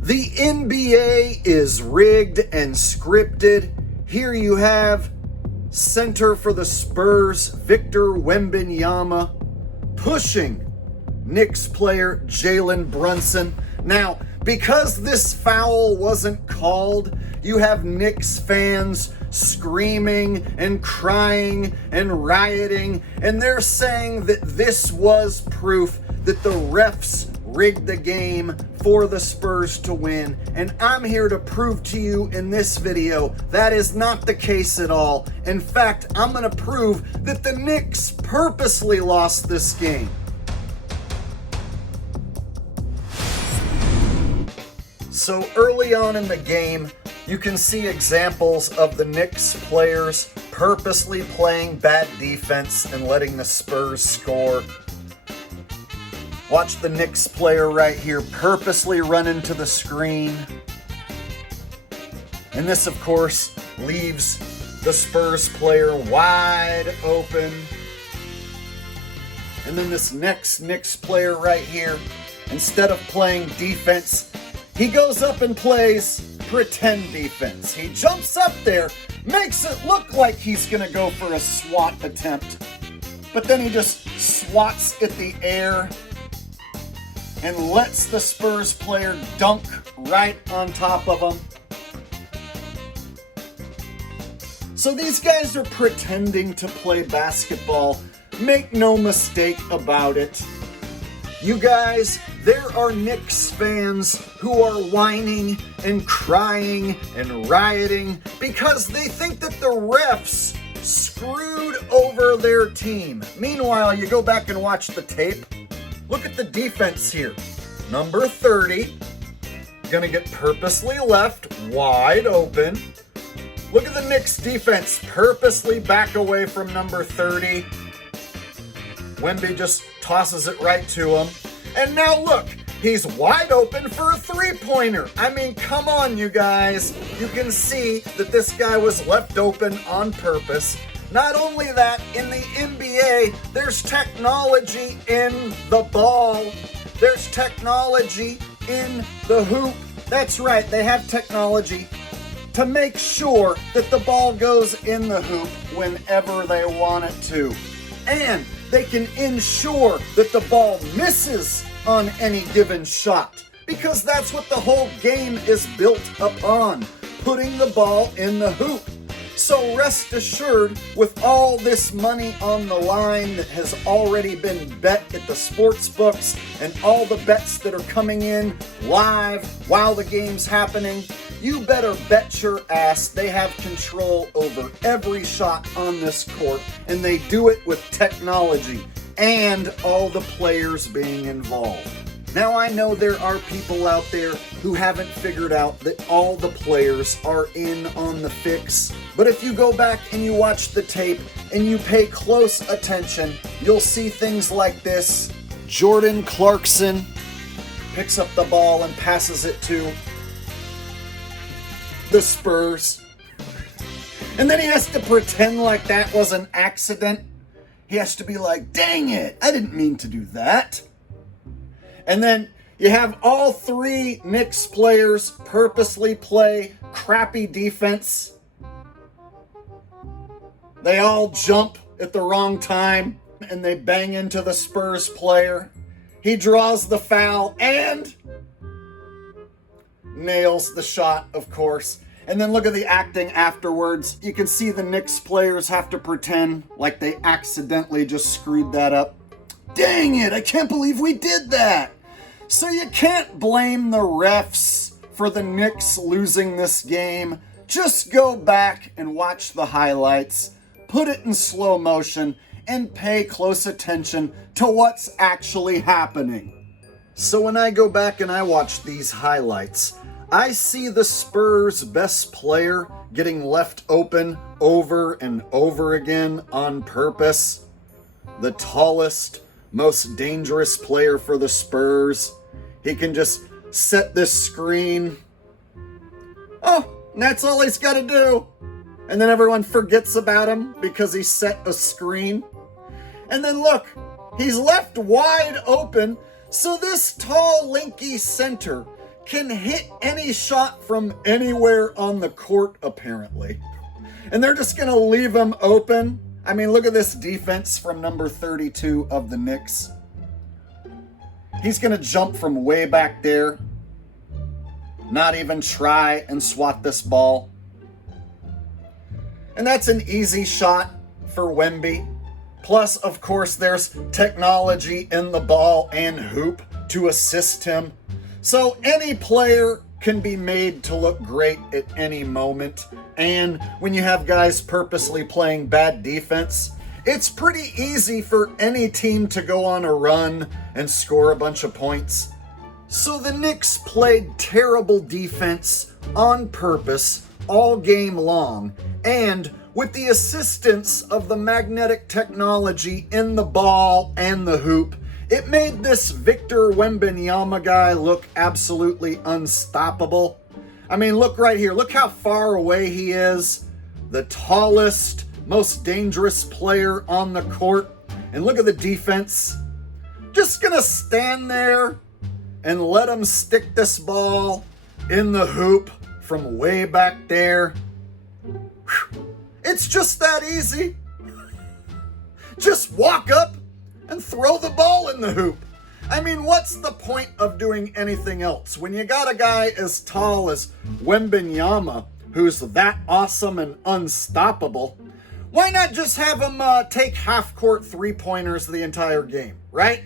The NBA is rigged and scripted. Here you have center for the Spurs, Victor Wembanyama, pushing Knicks player Jalen Brunson. Now, because this foul wasn't called, you have Knicks fans screaming and crying and rioting, and they're saying that this was proof that the refs rigged the game for the Spurs to win. And I'm here to prove to you in this video that is not the case at all. In fact, I'm going to prove that the Knicks purposely lost this game. So early on in the game, you can see examples of the Knicks players purposely playing bad defense and letting the Spurs score. Watch the Knicks player right here purposely run into the screen. And this, of course, leaves the Spurs player wide open. And then this next Knicks player right here, instead of playing defense, he goes up and plays pretend defense. He jumps up there, makes it look like he's going to go for a swat attempt, but then he just swats at the air and lets the Spurs player dunk right on top of him. So these guys are pretending to play basketball. Make no mistake about it. You guys, there are Knicks fans who are whining and crying and rioting because they think that the refs screwed over their team. Meanwhile, you go back and watch the tape. Look at the defense here. Number 30, gonna get purposely left wide open. Look at the Knicks defense, purposely back away from number 30. Wemby just tosses it right to him. And now look, he's wide open for a three-pointer. I mean, come on, you guys. You can see that this guy was left open on purpose. Not only that, in the NBA, there's technology in the ball. There's technology in the hoop. That's right, they have technology to make sure that the ball goes in the hoop whenever they want it to. And they can ensure that the ball misses on any given shot, because that's what the whole game is built upon, putting the ball in the hoop. So rest assured, with all this money on the line that has already been bet at the sports books and all the bets that are coming in live while the game's happening, you better bet your ass they have control over every shot on this court, and they do it with technology and all the players being involved. Now, I know there are people out there who haven't figured out that all the players are in on the fix. But if you go back and you watch the tape and you pay close attention, you'll see things like this. Jordan Clarkson picks up the ball and passes it to the Spurs. And then he has to pretend like that was an accident. He has to be like, dang it, I didn't mean to do that. And then you have all three Knicks players purposely play crappy defense. They all jump at the wrong time and they bang into the Spurs player. He draws the foul and nails the shot, of course. And then look at the acting afterwards. You can see the Knicks players have to pretend like they accidentally just screwed that up. Dang it, I can't believe we did that. So you can't blame the refs for the Knicks losing this game. Just go back and watch the highlights, put it in slow motion, and pay close attention to what's actually happening. So when I go back and I watch these highlights, I see the Spurs' best player getting left open over and over again on purpose. The tallest, most dangerous player for the Spurs. He can just set this screen. Oh, and that's all he's got to do. And then everyone forgets about him because he set a screen. And then look, he's left wide open, so this tall, lanky center can hit any shot from anywhere on the court, apparently. And they're just going to leave him open. I mean, look at this defense from number 32 of the Knicks. He's going to jump from way back there. Not even try and swat this ball. And that's an easy shot for Wemby. Plus, of course, there's technology in the ball and hoop to assist him. So any player can be made to look great at any moment. And when you have guys purposely playing bad defense, it's pretty easy for any team to go on a run and score a bunch of points. So the Knicks played terrible defense on purpose all game long, and with the assistance of the magnetic technology in the ball and the hoop, it made this Victor Wembanyama guy look absolutely unstoppable. I mean, look right here. Look how far away he is. The tallest, most dangerous player on the court. And look at the defense. Just gonna stand there and let him stick this ball in the hoop from way back there. Whew. It's just that easy. Just walk up and throw the ball in the hoop. I mean, what's the point of doing anything else? When you got a guy as tall as Wembanyama, who's that awesome and unstoppable, why not just have him take half-court three-pointers the entire game, right?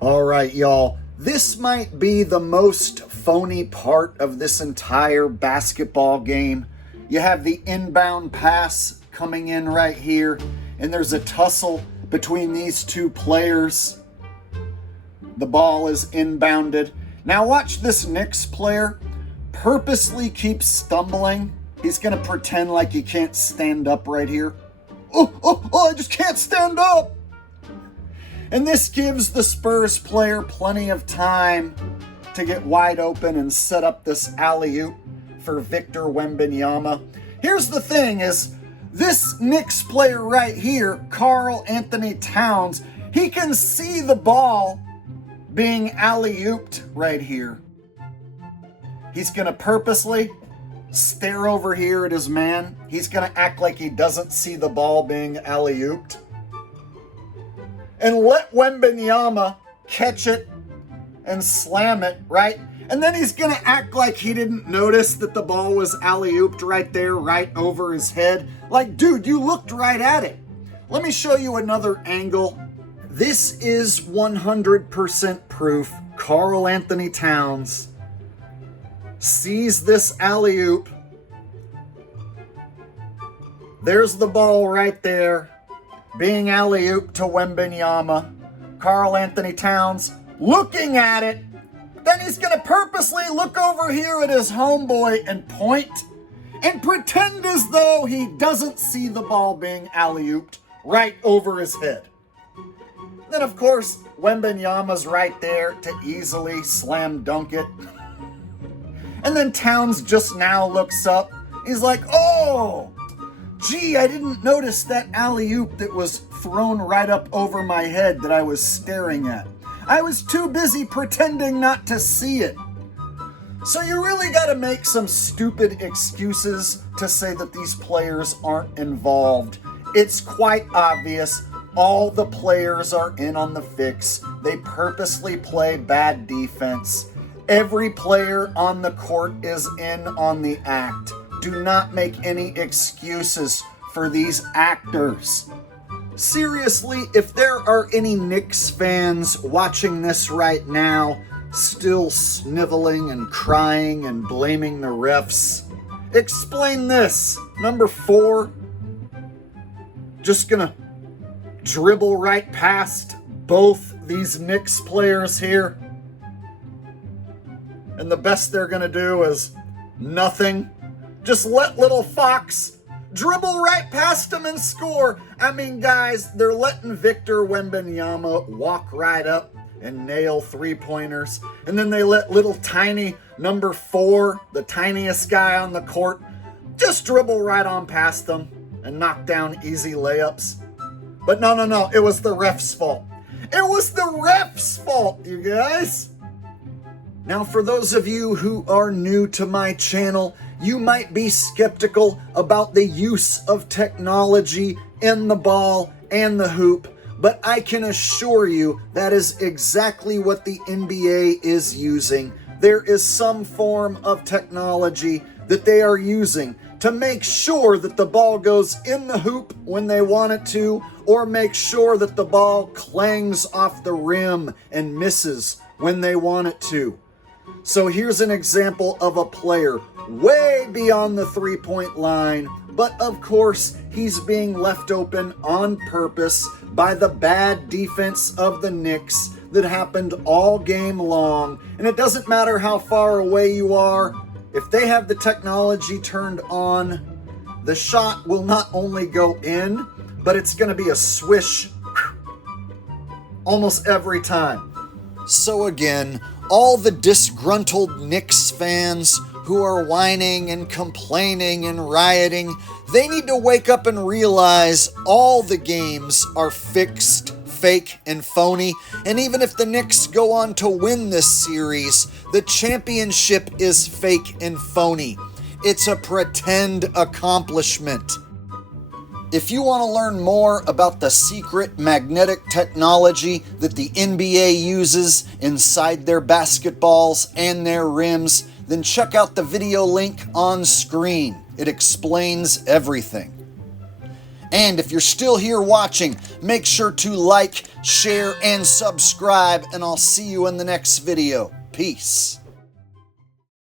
All right, y'all. This might be the most phony part of this entire basketball game. You have the inbound pass coming in right here, and there's a tussle between these two players. The ball is inbounded. Now watch this Knicks player purposely keep stumbling. He's going to pretend like he can't stand up right here. Oh, I just can't stand up. And this gives the Spurs player plenty of time to get wide open and set up this alley-oop for Victor Wembanyama. Here's the thing is, this Knicks player right here, Karl Anthony Towns, he can see the ball being alley-ooped right here. He's going to purposely stare over here at his man. He's going to act like he doesn't see the ball being alley-ooped. And let Wembanyama catch it and slam it, right? And then he's going to act like he didn't notice that the ball was alley-ooped right there, right over his head. Like, dude, you looked right at it. Let me show you another angle. This is 100% proof Karl Anthony Towns sees this alley-oop. There's the ball right there, being alley-ooped to Wembanyama. Karl Anthony Towns looking at it. Then he's going to purposely look over here at his homeboy and point and pretend as though he doesn't see the ball being alley-ooped right over his head. Then, of course, Wembanyama's right there to easily slam dunk it. And then Towns just now looks up. He's like, oh, gee, I didn't notice that alley-oop that was thrown right up over my head that I was staring at. I was too busy pretending not to see it. So you really got to make some stupid excuses to say that these players aren't involved. It's quite obvious. All the players are in on the fix. They purposely play bad defense. Every player on the court is in on the act. Do not make any excuses for these actors. Seriously, if there are any Knicks fans watching this right now, still sniveling and crying and blaming the refs, explain this. Number 4, just gonna dribble right past both these Knicks players here. And the best they're gonna do is nothing. Just let little Fox dribble right past him and score. I mean, guys, they're letting Victor Wembanyama walk right up and nail three-pointers. And then they let little tiny number 4, the tiniest guy on the court, just dribble right on past them and knock down easy layups. But no, it was the ref's fault. It was the ref's fault, you guys. Now, for those of you who are new to my channel, you might be skeptical about the use of technology in the ball and the hoop, but I can assure you that is exactly what the NBA is using. There is some form of technology that they are using to make sure that the ball goes in the hoop when they want it to, or make sure that the ball clangs off the rim and misses when they want it to. So here's an example of a player way beyond the three-point line, but of course he's being left open on purpose by the bad defense of the Knicks that happened all game long. And it doesn't matter how far away you are, if they have the technology turned on, the shot will not only go in, but it's going to be a swish almost every time. So again, all the disgruntled Knicks fans who are whining and complaining and rioting, they need to wake up and realize all the games are fixed, fake, and phony. And even if the Knicks go on to win this series, the championship is fake and phony. It's a pretend accomplishment. If you want to learn more about the secret magnetic technology that the NBA uses inside their basketballs and their rims, then check out the video link on screen. It explains everything. And if you're still here watching, make sure to like, share, and subscribe, and I'll see you in the next video. Peace.